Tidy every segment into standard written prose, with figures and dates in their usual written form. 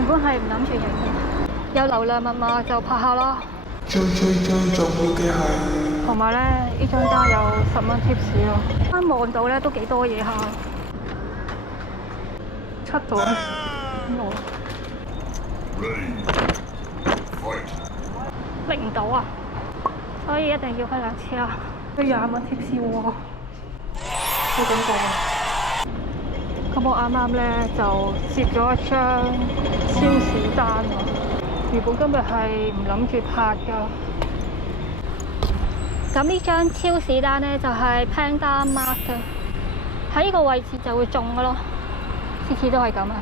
原本係唔諗住影嘅，有流量密碼就拍下啦。最重要嘅係，同埋咧，呢張單有10蚊 tips 咯。啱望到咧都幾多嘢下，7度咧，拎唔到啊，所以一定要開兩次啊。佢20蚊 tips 喎，好恐怖啊！咁我啱啱咧就接咗一張超市單啊，原本今日係唔諗住拍㗎。咁呢張超市單咧就係 Panda Mart 嘅，喺呢個位置就會中嘅咯，次次都係咁啊！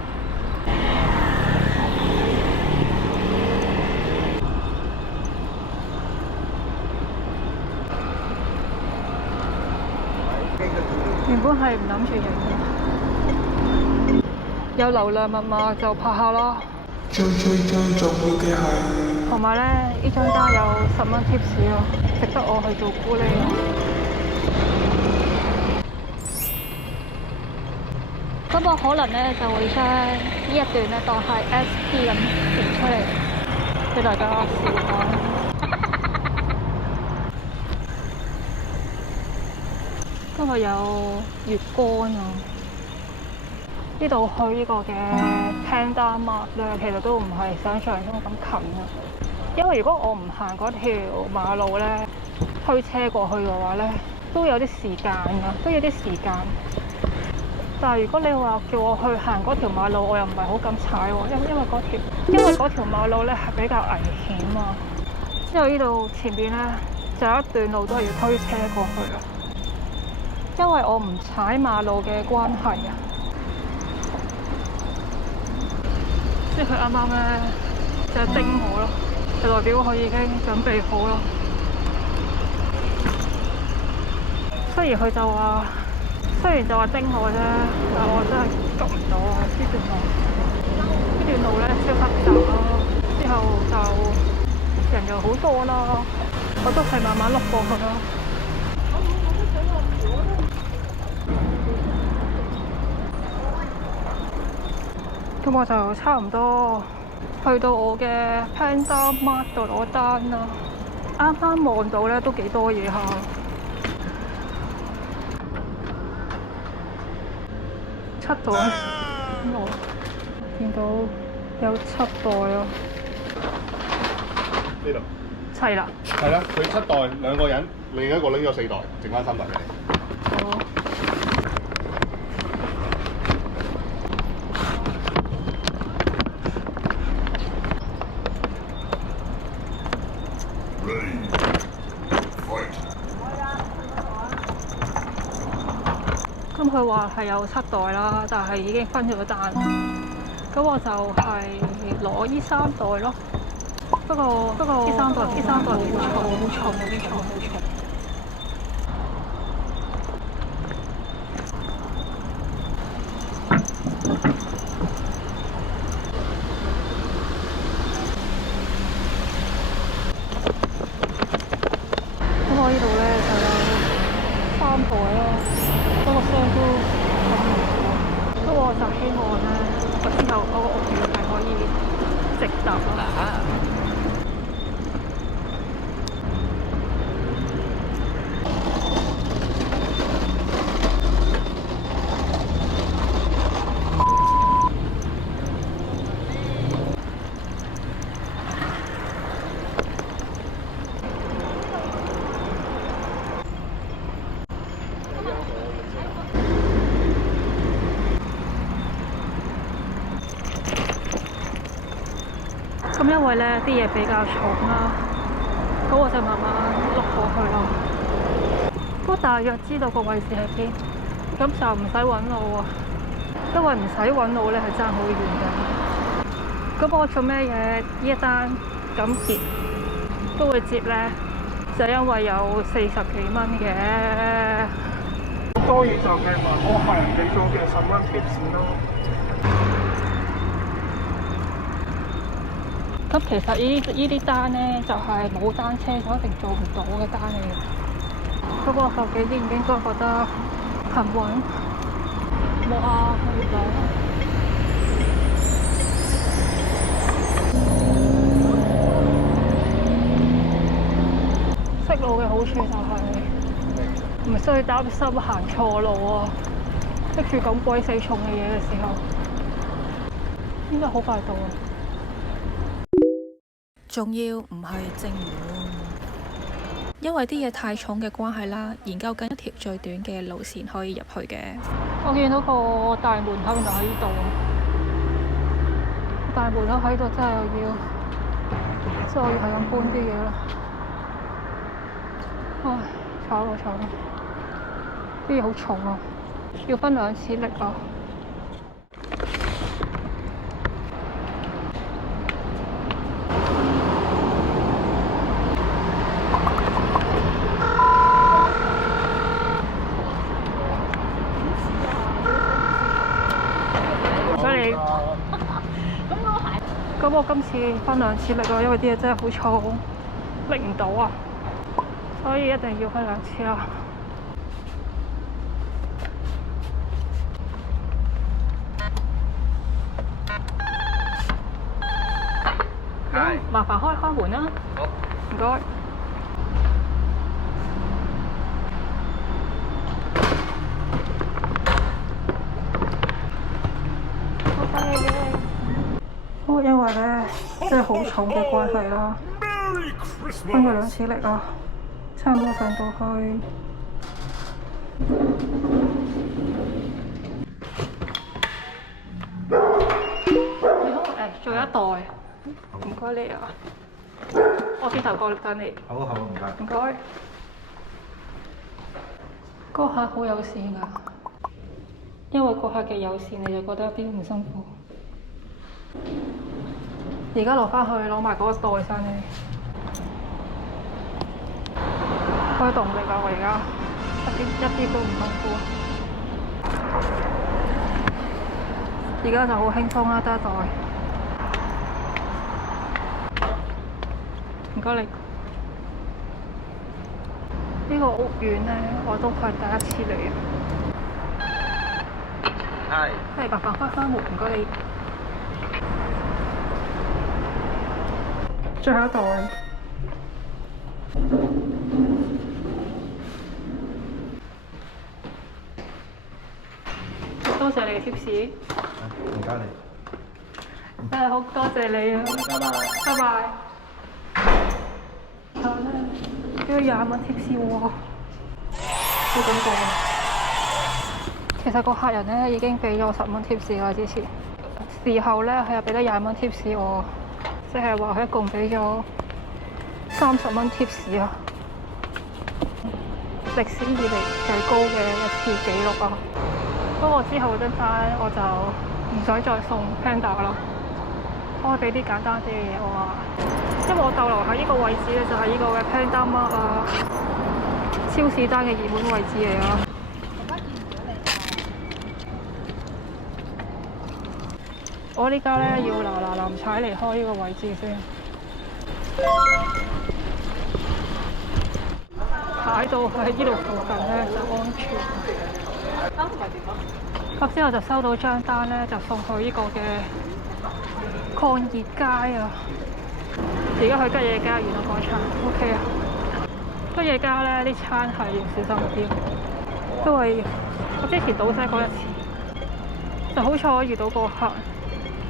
原本係唔諗住影嘅，有流量密碼就拍下啦。最重要嘅係，同埋咧，呢張單有10蚊 tips 咯，值得我去做咕喱咯。咁我可能咧就會將呢一段咧當係 SP 咁影出嚟，俾大家試下。今日有月光啊！呢度去呢個嘅 Panda Mart 咧，其實都唔係想象中咁近啊。因為如果我唔行嗰條馬路咧，推車過去嘅話咧，都有啲時間㗎，都有啲時間。但係如果你話叫我去行嗰條馬路，我又唔係好敢踩喎，因為嗰條馬路咧係比較危險啊。之後呢度前邊咧就有一段路都係要推車過去啊。因為我唔踩馬路嘅關係啊，即係佢啱啱咧就叮我咯，就代表佢已經準備好咯。雖然就話叮我啫，但係我真係捉唔到啊！呢段路咧超級窄咯，之後就人又好多啦，我都係慢慢碌過去咯。咁我就差唔多去到我嘅 Panda Mart 度攞單啦。啱啱望到咧都幾多嘢下，7袋，我見到有7袋啊。呢度齊啦。係啦，佢7袋2個人，另一個拎咗4袋，剩翻3袋俾你。好。咁佢話係有7袋啦，但係已經分咗單。咁我就係攞呢3袋咯。不過呢3袋好重。咁我呢度咧就有3袋咯。嗰個箱都咁唔錯，不過我就希望咧，我之後嗰個屋苑係可以直達咯。咁因為咧啲嘢比較重啦，咁我就慢慢碌過去咯。都大約知道個位置喺邊，咁就唔使揾路啊。因為唔使揾路咧係爭好遠嘅。咁我做咩嘢呢一單咁接都會接咧？就因為有40幾蚊嘅。當然就計埋我客人俾咗嘅10蚊貼士咯。咁其實呢啲單咧就係冇單車就一定做唔到嘅單嚟嘅。咁我究竟應唔應該覺得幸運？冇啊，去唔到。處就係唔需要擔心行錯路啊！拎住咁鬼死重嘅嘢嘅時候，應該好快到啊！仲要唔係正門，因為啲嘢太重嘅關係啦，研究緊一條最短嘅路線可以入去嘅。我見到個大門口就喺呢度啊！大門口喺度真係要，即係我要係咁搬啲嘢啦。唉，炒咯炒咯，啲嘢好重啊，要分2次力啊！咁我今次分2次力咯，因為啲嘢真係好重，拎唔到啊，所以一定要分2次啦。咁麻煩開門啦。好，唔該。因為咧，真係好重嘅關係啦，分佢2次力啊，差唔多上到去。你好，做一袋，唔該你啊，我轉頭過嚟等你。好好，唔該。唔該。嗰客好友善㗎，因為嗰客嘅友善，你就覺得有啲唔辛苦。而家落翻去攞埋嗰個袋先咧，開動力啊！我而家一啲都唔辛苦，而家就好輕鬆啦，得一袋。唔該你。呢個屋苑咧，我都係第1次嚟啊。係。麻煩開翻門，唔該你。最後一袋，多謝你嘅貼士。唔該你。好多謝你啊！拜拜。係咧，俾咗20蚊貼士喎，好感動啊！其實個客人咧已經俾咗10蚊貼士啦，之前事後咧佢又俾咗20蚊貼士我。即係話佢一共俾咗30蚊貼士啊！歷史以嚟最高嘅1次紀錄啊！不過之後嗰張單我就唔使再送 Panda 啦，我會俾啲簡單啲嘅嘢我啊，因為我逗留喺呢個位置咧，就係呢個嘅 Panda Mart 啊，超市單嘅熱門位置嚟啊！我呢家咧要嗱踩離開呢個位置先，踩到喺呢度附近咧就安全。咁之後就收到張單咧，就送去呢個嘅抗熱街啊！而家去吉野家娛樂廣場 ，OK 啊！吉野家咧呢餐係要小心啲，因為我之前倒瀉過1次，就好彩我遇到個客。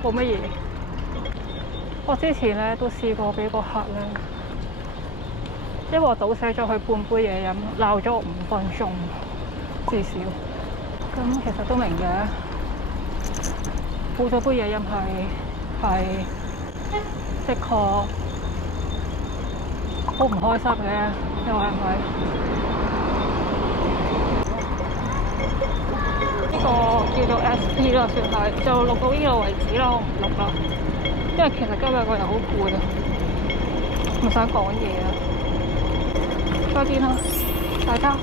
冇乜嘢，我之前咧都試過俾個客咧，因為我倒瀉咗佢半杯嘢飲，鬧咗我5分鐘至少。咁其實都明嘅，倒咗杯嘢飲係的確好唔開心嘅，你話係咪？呢個叫做 SP 啦，算係就錄到呢度為止啦，我唔錄啦，因為其實今日個人好攰啊，唔想講嘢啊，再見啦，大家。